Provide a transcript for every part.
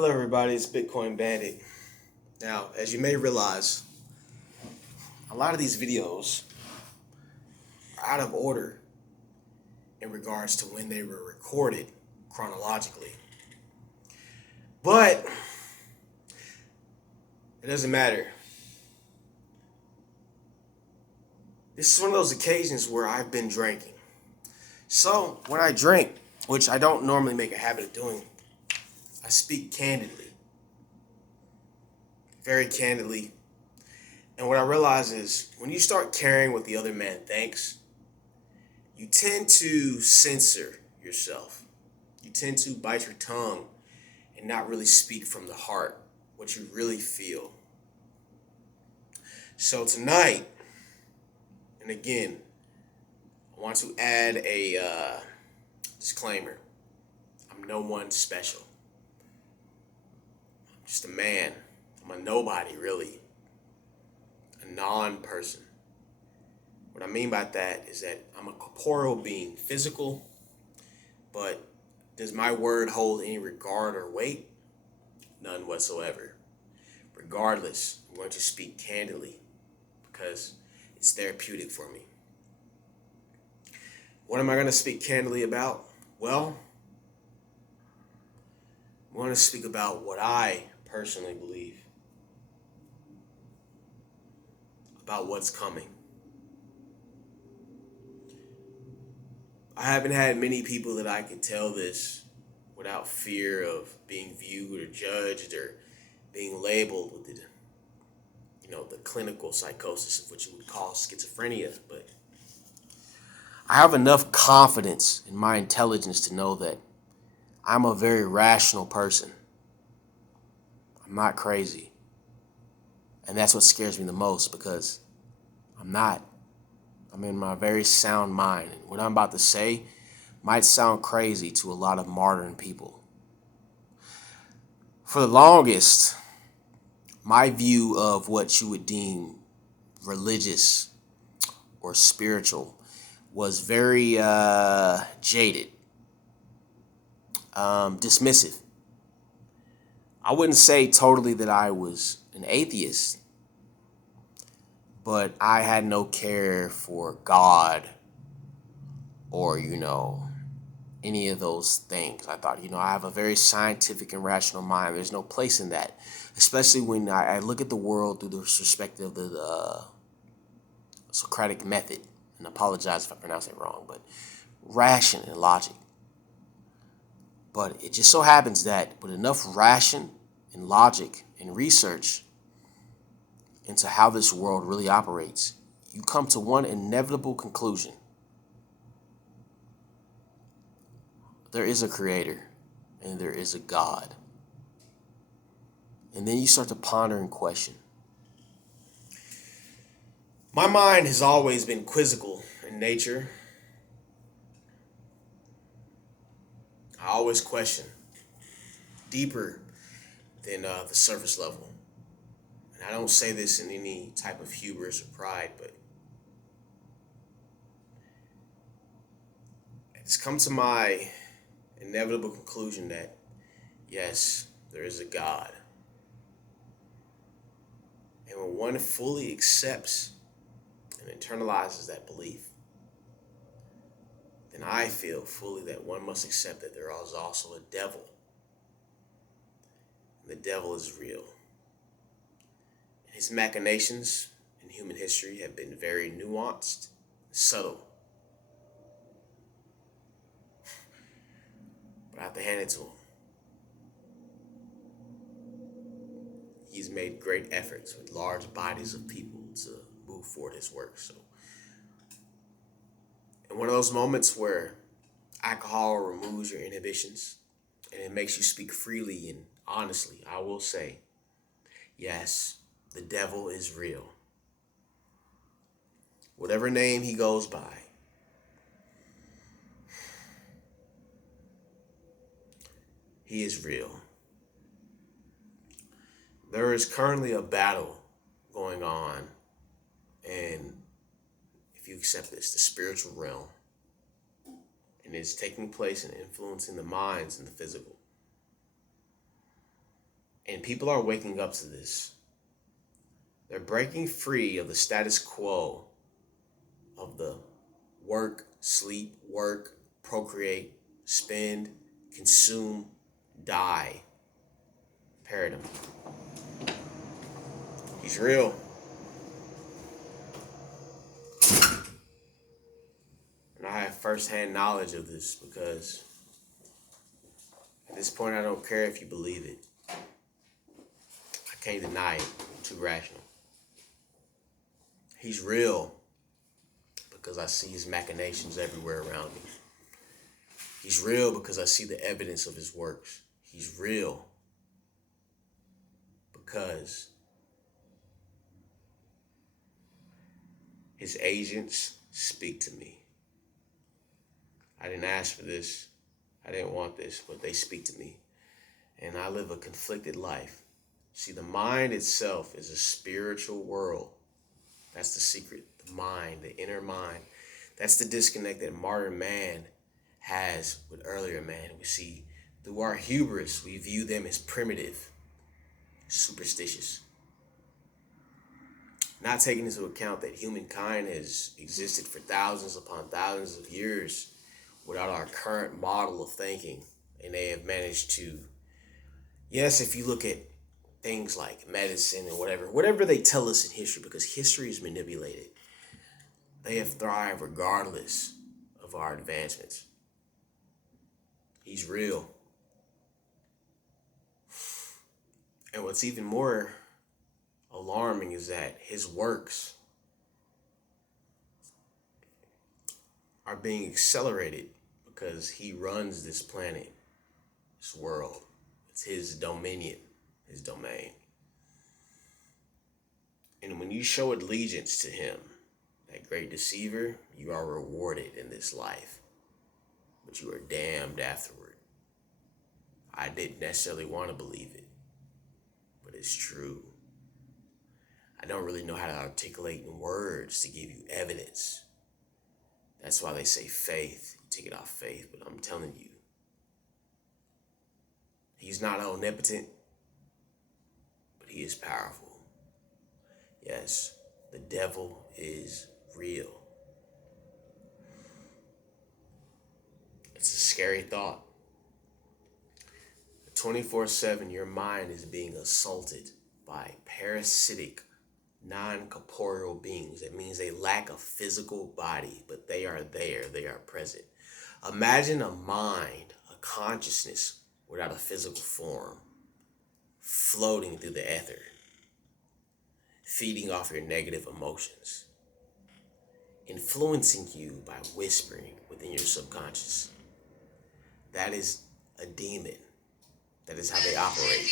Hello, everybody. It's Bitcoin Bandit. Now, as you may realize, a lot of these videos are out of order in regards to when they were recorded chronologically. But it doesn't matter. This is one of those occasions where I've been drinking. So, when I drink, which I don't normally make a habit of doing, I speak candidly. Very candidly. And what I realize is when you start caring what the other man thinks, you tend to censor yourself. You tend to bite your tongue and not really speak from the heart what you really feel. So tonight, and again, I want to add a disclaimer. I'm no one special. I'm just a man. I'm a nobody, really. A non-person. What I mean by that is that I'm a corporeal being, physical, but does my word hold any regard or weight? None whatsoever. Regardless, I'm going to speak candidly because it's therapeutic for me. What am I going to speak candidly about? Well, I'm going to speak about what I personally believe about what's coming. I haven't had many people that I can tell this without fear of being viewed or judged or being labeled with the clinical psychosis of what you would call schizophrenia. But I have enough confidence in my intelligence to know that I'm a very rational person. I'm not crazy. And that's what scares me the most because I'm not. I'm in my very sound mind. And what I'm about to say might sound crazy to a lot of modern people. For the longest, my view of what you would deem religious or spiritual was very jaded, dismissive. I wouldn't say totally that I was an atheist, but I had no care for God or, any of those things. I thought, I have a very scientific and rational mind. There's no place in that, especially when I look at the world through the perspective of the Socratic method. And I apologize if I pronounce it wrong, but ration and logic. But it just so happens that with enough ration and logic and research into how this world really operates, you come to one inevitable conclusion. There is a creator and there is a God. And then you start to ponder and question. My mind has always been quizzical in nature. I always question deeper than the surface level. And I don't say this in any type of hubris or pride, but it's come to my inevitable conclusion that, yes, there is a God. And when one fully accepts and internalizes that belief, then I feel fully that one must accept that there is also a devil. And the devil is real. And his machinations in human history have been very nuanced, subtle. But I have to hand it to him. He's made great efforts with large bodies of people to move forward his work. So, in one of those moments where alcohol removes your inhibitions and it makes you speak freely and honestly, I will say, yes, the devil is real. Whatever name he goes by, he is real. There is currently a battle going on, and if you accept this, the spiritual realm, and it's taking place and influencing the minds and the physical. And people are waking up to this. They're breaking free of the status quo of the work, sleep, work, procreate, spend, consume, die paradigm. He's real. And I have firsthand knowledge of this because at this point I don't care if you believe it. I can't deny it. I'm too rational. He's real because I see his machinations everywhere around me. He's real because I see the evidence of his works. He's real because his agents speak to me. I didn't ask for this. I didn't want this, but they speak to me. And I live a conflicted life. See, the mind itself is a spiritual world. That's the secret. The mind, the inner mind. That's the disconnect that modern man has with earlier man. We see through our hubris, we view them as primitive, superstitious. Not taking into account that humankind has existed for thousands upon thousands of years without our current model of thinking. And they have managed to, yes, if you look at things like medicine and whatever they tell us in history, because history is manipulated, they have thrived regardless of our advancements. He's real. And what's even more alarming is that his works are being accelerated because he runs this planet, this world. It's his dominion, his domain. And when you show allegiance to him, that great deceiver, you are rewarded in this life, but you are damned afterward. I didn't necessarily want to believe it, but it's true. I don't really know how to articulate in words to give you evidence. That's why they say faith. You take it off faith, but I'm telling you, he's not omnipotent, but he is powerful. Yes, the devil is real. It's a scary thought. 24/7, your mind is being assaulted by parasitic, non-corporeal beings. That means they lack a physical body, but they are there, they are present. Imagine a mind, a consciousness without a physical form, floating through the ether, feeding off your negative emotions, influencing you by whispering within your subconscious. That is a demon. That is how they operate.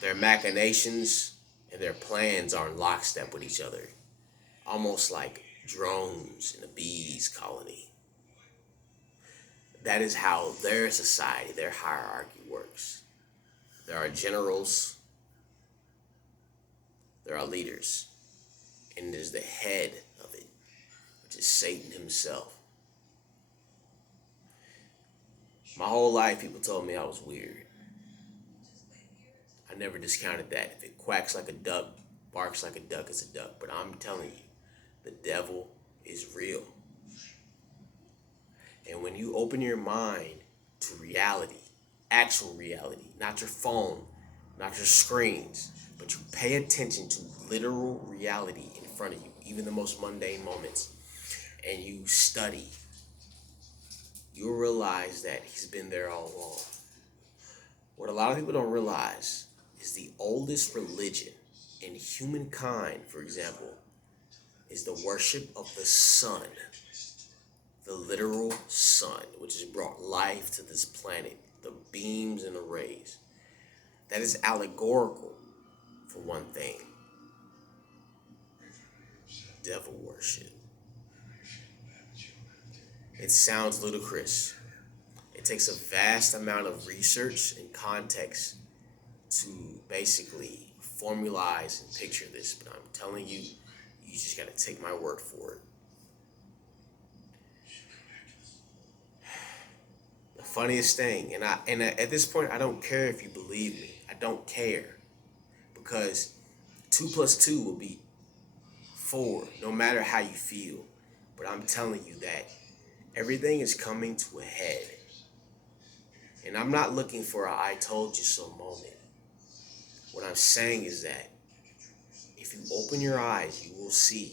Their machinations and their plans are in lockstep with each other, almost like drones in a bee's colony. That is how their society, their hierarchy works. There are generals, there are leaders, and there's the head of it, which is Satan himself. My whole life, people told me I was weird. I never discounted that. If it quacks like a duck, barks like a duck, it's a duck. But I'm telling you, the devil is real. And when you open your mind to reality, actual reality, not your phone, not your screens, but you pay attention to literal reality in front of you, even the most mundane moments, and you study, you'll realize that he's been there all along. What a lot of people don't realize is the oldest religion in humankind, for example, is the worship of the sun, the literal sun, which has brought life to this planet, the beams and the rays. That is allegorical, for one thing. Devil worship. It sounds ludicrous. It takes a vast amount of research and context to basically formalize and picture this, but I'm telling you, you just gotta take my word for it. The funniest thing, and at this point, I don't care if you believe me. I don't care, because 2 plus 2 will be 4, no matter how you feel. But I'm telling you that everything is coming to a head. And I'm not looking for a I told you so moment. What I'm saying is that if you open your eyes, you will see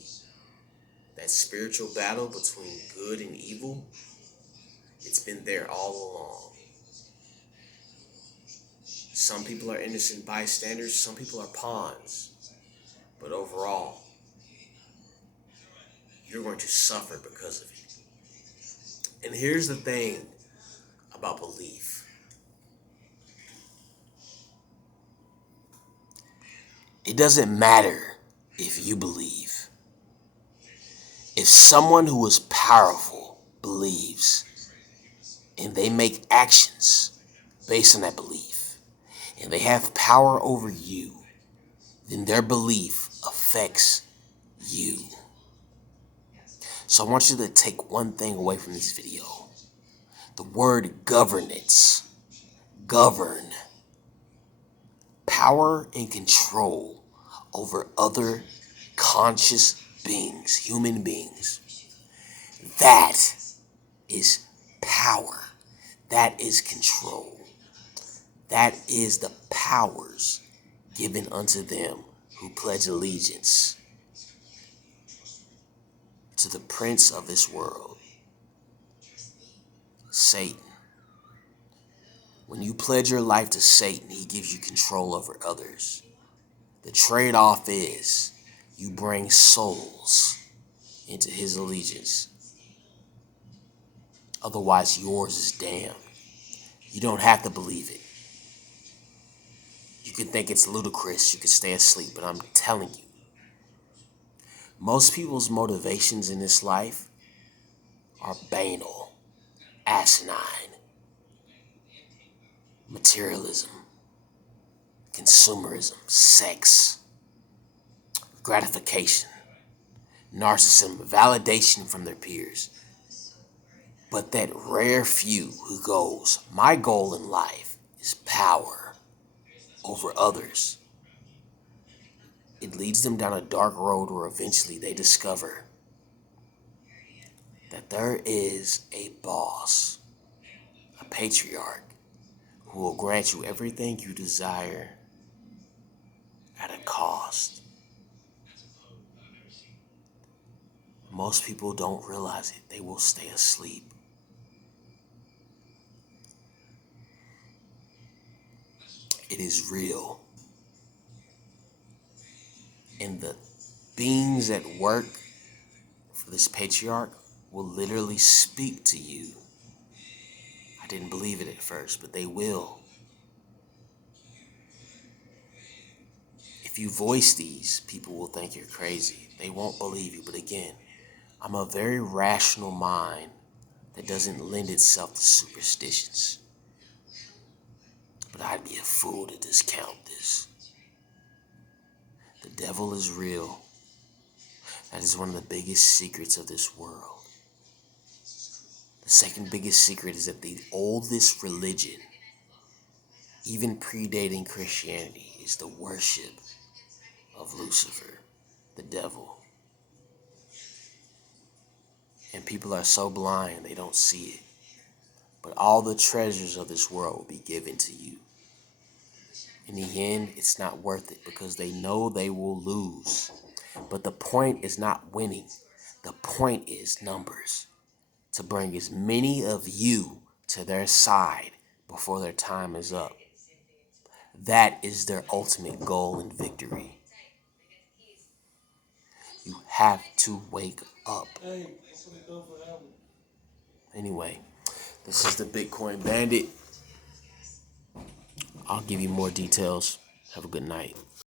that spiritual battle between good and evil. It's been there all along. Some people are innocent bystanders, some people are pawns. But overall, you're going to suffer because of it. And here's the thing about belief. It doesn't matter if you believe. If someone who is powerful believes and they make actions based on that belief and they have power over you, then their belief affects you. So I want you to take one thing away from this video. The word governance. Govern. Power and control over other conscious beings, human beings. That is power. That is control. That is the powers given unto them who pledge allegiance to the prince of this world, Satan. When you pledge your life to Satan, he gives you control over others. The trade-off is you bring souls into his allegiance. Otherwise, yours is damned. You don't have to believe it. You can think it's ludicrous. You can stay asleep, but I'm telling you, most people's motivations in this life are banal, asinine, materialism, consumerism, sex, gratification, narcissism, validation from their peers. But that rare few who goes, my goal in life is power over others. It leads them down a dark road where eventually they discover that there is a boss, a patriarch, who will grant you everything you desire at a cost. Most people don't realize it. They will stay asleep. It is real. And the beings at work for this patriarch will literally speak to you. I didn't believe it at first, but they will. If you voice these, people will think you're crazy. They won't believe you. But again, I'm a very rational mind that doesn't lend itself to superstitions. But I'd be a fool to discount this. The devil is real. That is one of the biggest secrets of this world. The second biggest secret is that the oldest religion, even predating Christianity, is the worship of Lucifer, the devil. And people are so blind they don't see it. But all the treasures of this world will be given to you. In the end, it's not worth it because they know they will lose. But the point is not winning. The point is numbers. To bring as many of you to their side before their time is up. That is their ultimate goal and victory. You have to wake up. Anyway, this is the Bitcoin Bandit. I'll give you more details. Have a good night.